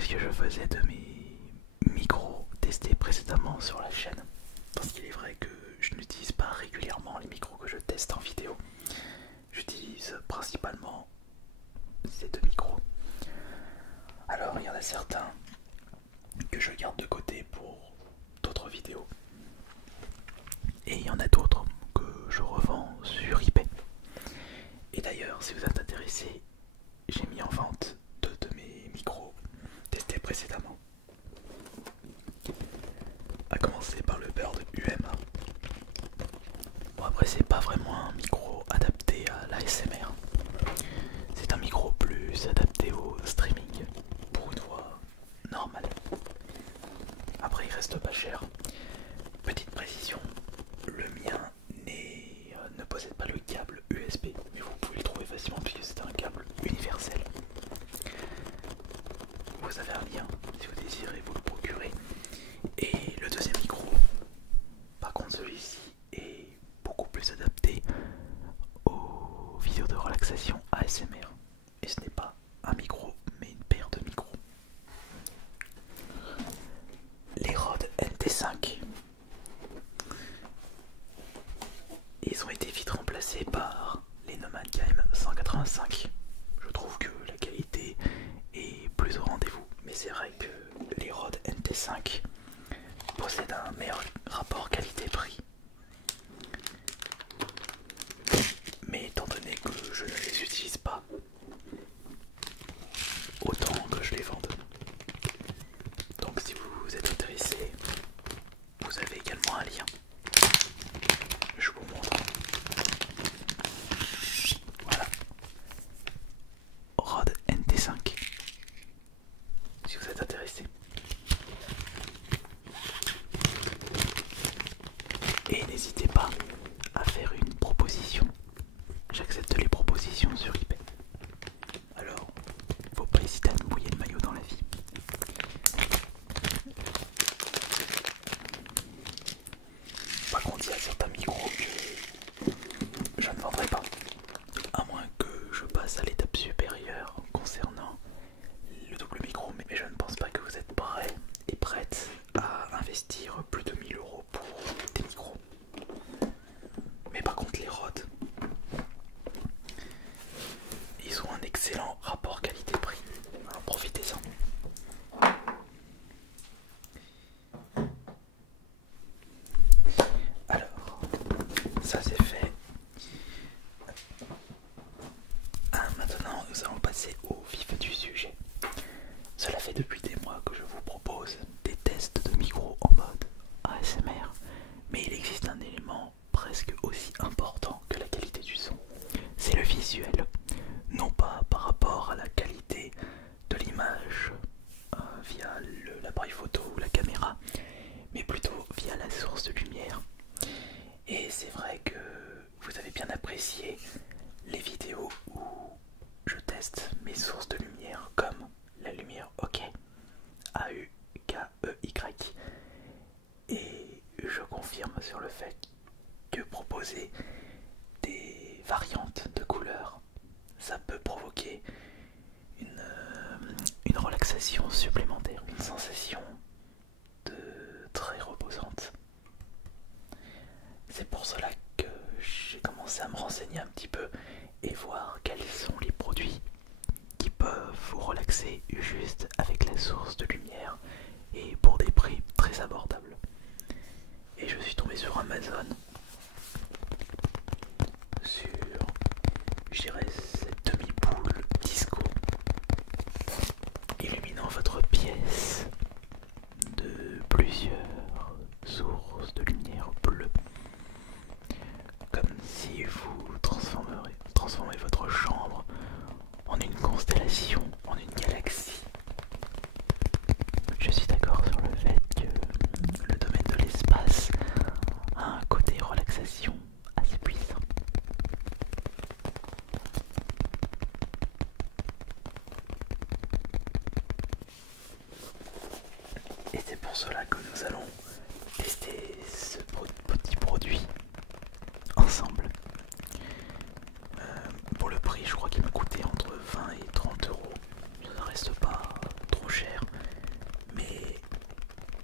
qu'est-ce que je faisais de mes micros testés précédemment sur la chaîne. Parce qu'il est vrai que je n'utilise pas régulièrement les micros que je teste en vidéo. J'utilise principalement ces deux micros. Alors il y en a certains que je garde de côté pour d'autres vidéos. Et il y en a d'autres que je revends sur eBay. Et d'ailleurs, si vous êtes intéressé, j'ai mis en vente deux de mes micros testés précédemment. A commencer par le Bird UM. Bon, après, c'est pas vraiment un micro adapté à l'ASMR. C'est un micro plus adapté au streaming pour une voix normale. Après, il reste pas cher. Petite précision, le mien ne possède pas le câble USB, mais vous pouvez le trouver facilement puisque c'est un câble universel. Vous avez un lien si vous désirez vous le procurer. Et le deuxième micro, par contre celui-ci est beaucoup plus adapté aux vidéos de relaxation ASMR. Et ce n'est pas un micro mais une paire de micros. Les Rode NT5. Ils ont été vite remplacés par les Nomad Game 185. Je trouve que la qualité est plus au rendez-vous. Mais c'est vrai que les Rode NT5 possèdent un meilleur rapport qualité-prix. Mais étant donné que je ne les utilise pas, autant que je les vende. Donc si vous êtes intéressé, vous avez également un lien. Je vous montre. Voilà. Rode NT5. Si vous êtes intéressé. Et n'hésitez pas à faire une proposition. J'accepte les propositions sur eBay. Alors, faut pas hésiter à me mouiller le maillot dans la vie. Par contre, il y a certains micros que je ne vendrai pas. À moins que je passe à l'étape supérieure concernant le double micro. Mais je ne pense pas que vous êtes prêts et prêtes à investir plus de 1000 € pour des micros. Mais par contre, les Rode, ils ont un excellent rapport qualité-prix. Alors profitez-en. Alors, ça c'est fait. Maintenant, nous allons passer au vif du sujet. Cela fait depuis des mois que je vous propose des tests de micros en mode ASMR, mais il existe un élément presque aussi important que la qualité du son, c'est le visuel. Non pas par rapport à la qualité de l'image via l'appareil photo ou la caméra, mais plutôt via la source de lumière. Et c'est vrai que vous avez bien apprécié les vidéos où je teste mes sources de lumière comme la lumière OK, AUKEY, et je confirme sur le fait que proposer des variantes de couleurs, ça peut provoquer une relaxation supplémentaire, une sensation très reposante. C'est pour cela que j'ai commencé à me renseigner un petit peu et voir quels sont les produits qui peuvent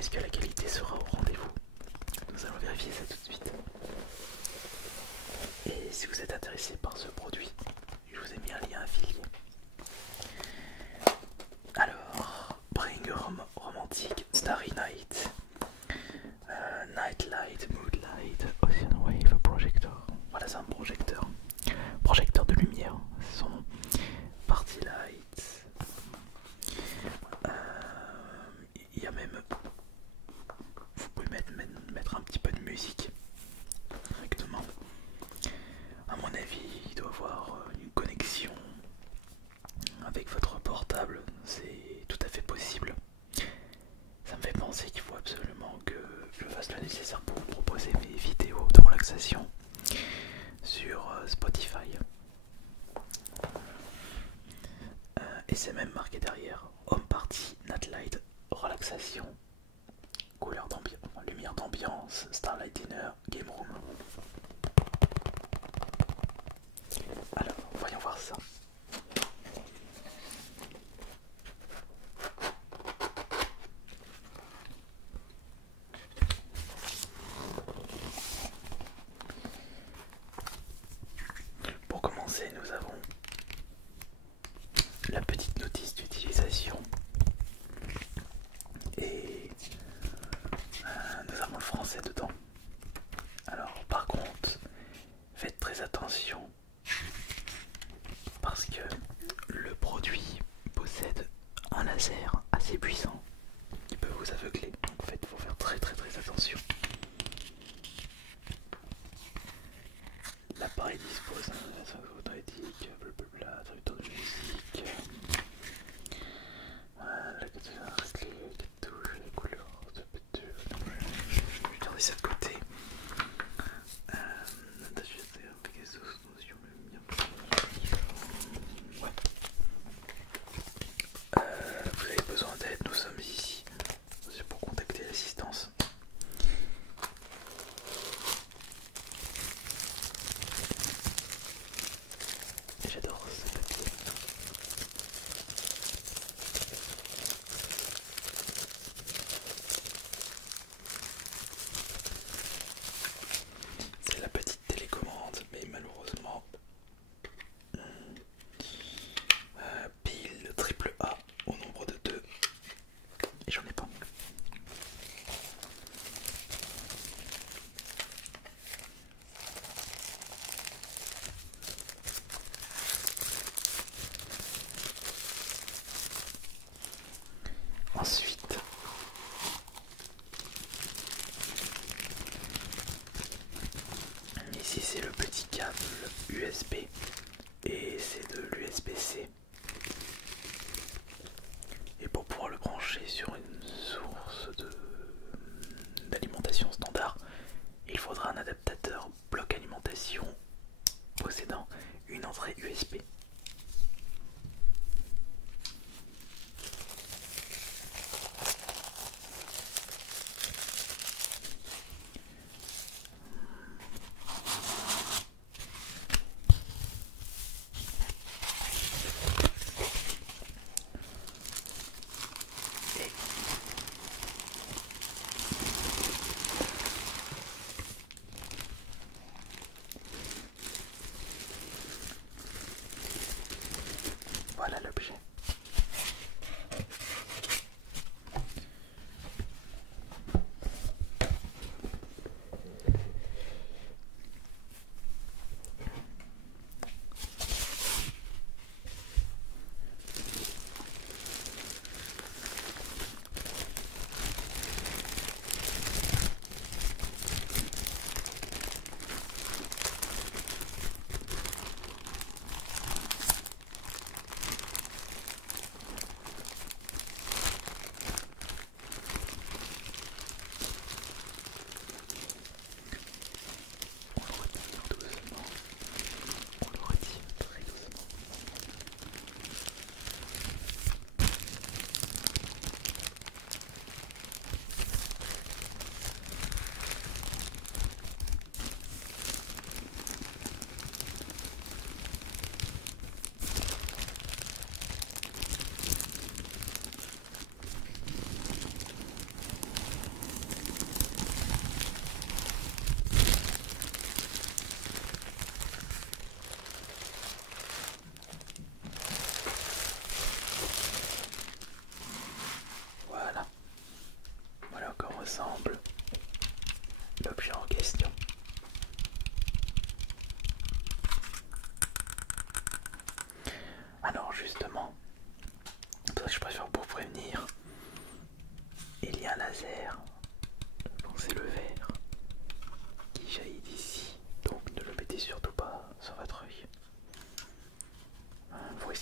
est-ce que la qualité sera au rendez-vous? Nous allons vérifier ça tout de suite. Et si vous êtes intéressé par ce produit, je vous ai mis un lien affilié. Alors, Bring Romantic Starry Night, Night Light, Mood Light, Ocean Wave Projector. Voilà, c'est un projecteur. Projecteur de lumière, c'est son nom. Party Light. Il y a même... Vous pouvez mettre un petit peu de musique directement. À mon avis, il doit avoir une connexion avec votre portable, c'est tout à fait possible. Ça me fait penser qu'il faut absolument que je fasse le nécessaire pour vous proposer mes vidéos de relaxation sur Spotify. Et c'est même marqué derrière Home Party, Nightlight, Relaxation, couleur d'ambiance, lumière d'ambiance, Starlight Dinner, Game Room. Alors, voyons voir ça. Pour commencer, nous avons la petite notice d'utilisation et nous avons le français dedans. Alors par contre, faites très attention parce que le produit possède un laser assez puissant qui peut vous aveugler. Donc en fait, il faut faire très attention. L'appareil dispose d'un photoéthique, blablabla, traducteur de musique. La touche, les couleurs, je vais garder ça de côté.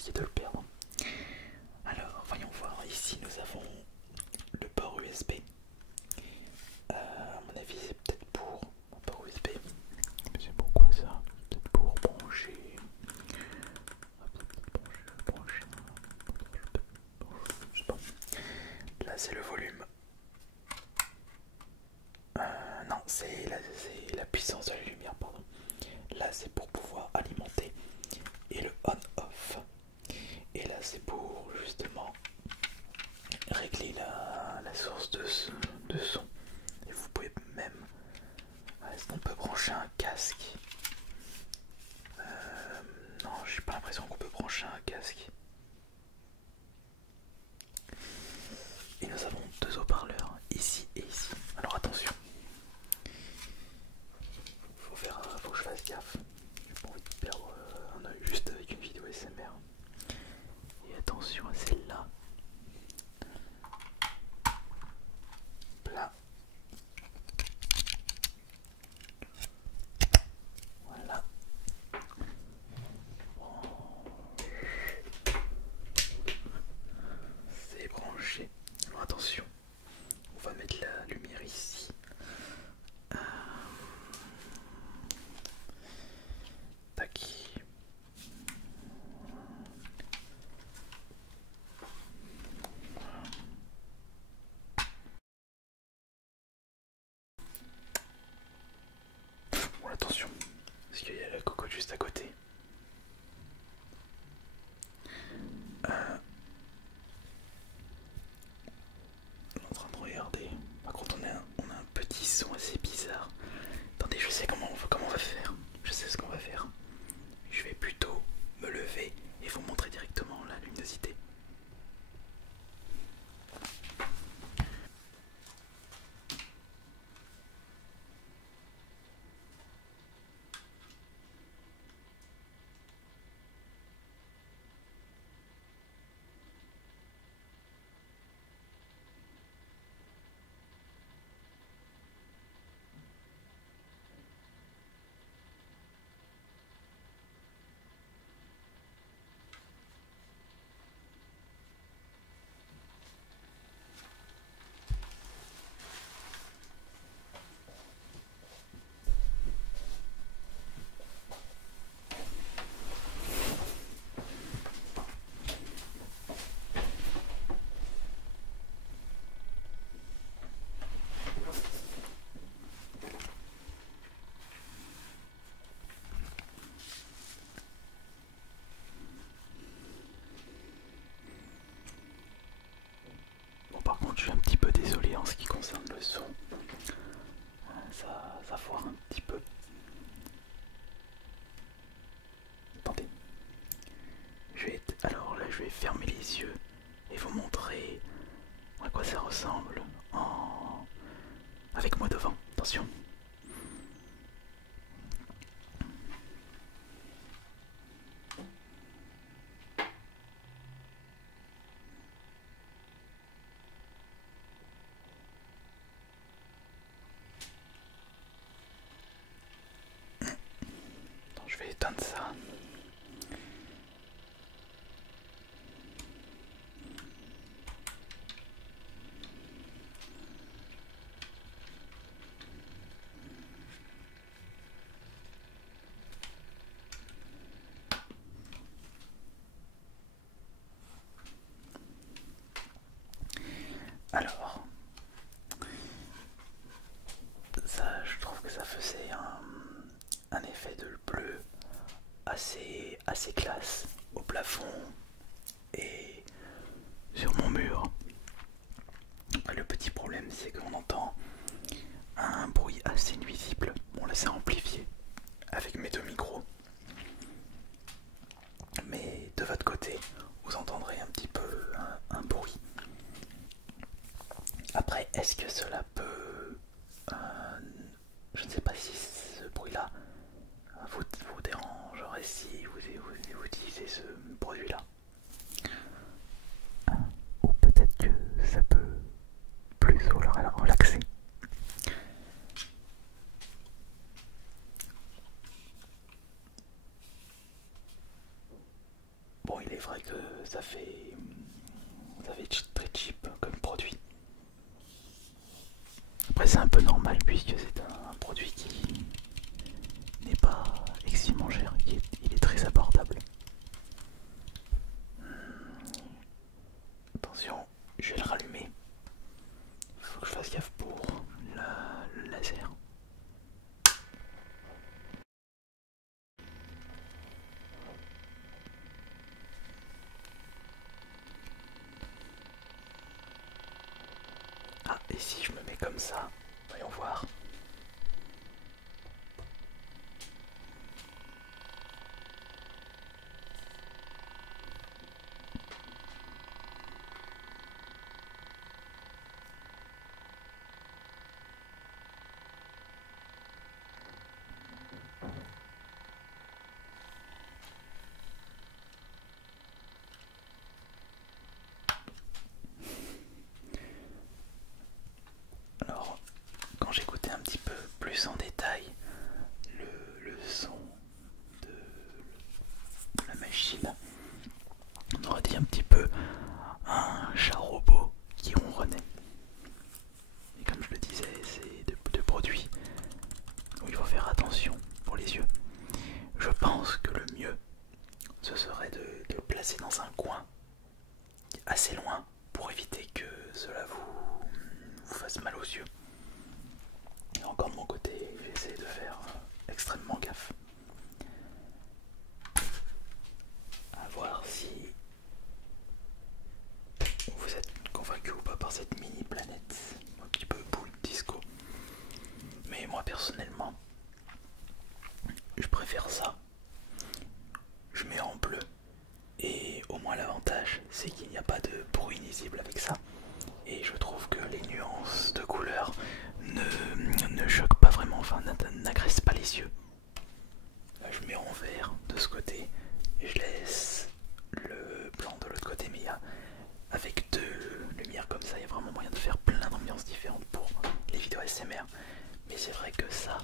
risquer de le perdre. Alors, voyons voir. Ici, nous avons le port USB. À mon avis, c'est peut-être pour un port USB. Mais c'est pourquoi ça? Peut-être pour brancher. Je sais pas. Là, c'est le volume. Non, c'est la puissance de la lumière, pardon. Là, c'est pour pouvoir alimenter et le on-off. Et là, c'est pour justement régler la source de son. Et vous pouvez même. Est-ce qu'on peut brancher un casque? Non, j'ai pas l'impression qu'on peut brancher un casque. Et nous avons deux haut-parleurs, ici et ici. Alors attention. Faut que je fasse gaffe. J'ai pas envie de perdre un oeil juste avec une vidéo SMR. Et attention à celle-là. Là. Voilà. C'est branché. Alors attention. On va mettre la lumière ici. Tac. Bon, attention, parce qu'il y a la cocotte juste à côté. On est en train de regarder. Par contre, on a un petit son assez bizarre. Attendez, je sais comment on va faire. Je sais ce qu'on va faire. Je vais plutôt me lever et vous montrer directement la luminosité. Bon, par contre, je suis un petit peu désolé en ce qui concerne le son. Ça foire un petit peu. Attendez. Alors là, je vais fermer les yeux et vous montrer à quoi ça ressemble avec moi devant. Attention. Attends, je vais éteindre ça. Alors, ça, je trouve que ça faisait un effet de bleu assez classe au plafond et sur mon mur. Le petit problème, c'est qu'on entend un bruit assez nuisible. Bon, là, c'est amplifié avec mes deux micros. Mais de votre côté, vous entendrez un petit peu un bruit. Après, est-ce que cela peut... je ne sais pas si ce bruit-là vous dérangerait si vous utilisez ce produit-là. est vrai que ça fait très cheap comme produit. Après c'est un peu normal puisque c'est un produit qui n'est pas excessivement cher, il est très abordable. Attention, je vais le rallumer. Il faut que je fasse gaffe pour le laser. Ah, et si je me mets comme ça, voyons voir. Alors, quand j'écoutais un petit peu plus en détail le son de la machine, on aurait dit un petit peu un chat robot qui ronronnait. Et comme je le disais, c'est de produits où il faut faire attention pour les yeux. Je pense que le mieux, ce serait de le placer dans un coin assez loin pour éviter que cela vous fasse mal aux yeux. Et encore de mon côté, j'essaie de faire extrêmement gaffe. À voir si vous êtes convaincu ou pas par cette mini planète, un petit peu boule disco. Mais moi personnellement, je préfère ça. Je mets en bleu et au moins l'avantage c'est qu'il n'y a pas de bruit nuisible avec ça. Et je trouve que les nuances de couleurs ne choquent pas vraiment, enfin n'agressent pas les yeux. Là je mets en vert de ce côté et je laisse le blanc de l'autre côté, mais avec deux lumières comme ça, il y a vraiment moyen de faire plein d'ambiances différentes pour les vidéos ASMR. Mais c'est vrai que ça,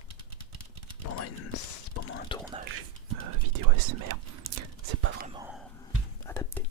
pendant un tournage vidéo ASMR, c'est pas vraiment adapté.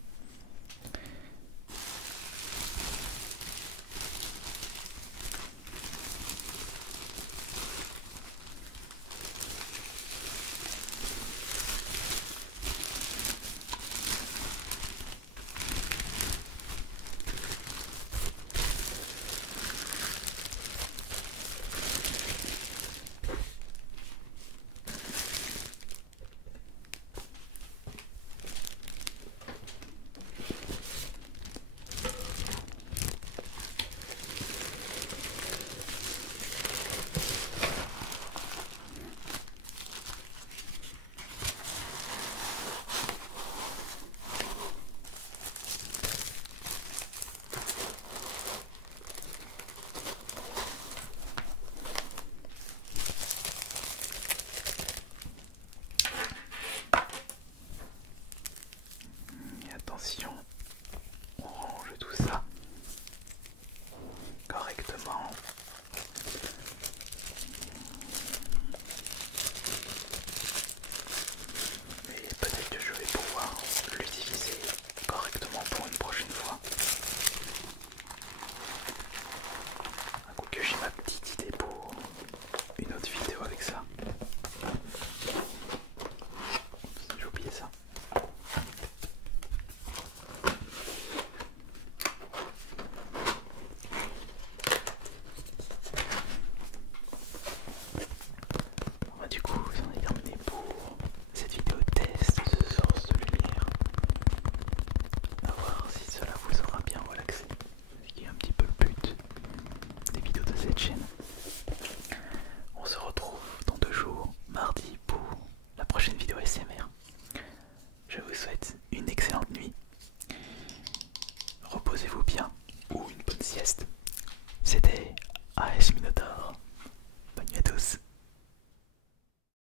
Attention, on range tout ça correctement. Mais peut-être que je vais pouvoir l'utiliser correctement pour une prochaine fois. Quoique j'ai ma petite idée pour une autre vidéo avec ça. J'ai oublié ça. Du coup, j'en ai terminé pour cette vidéo test de source de lumière. A voir si cela vous aura bien relaxé. Ce qui est un petit peu le but des vidéos de cette chaîne. On se retrouve dans 2 jours, mardi, pour la prochaine vidéo ASMR. Je vous souhaite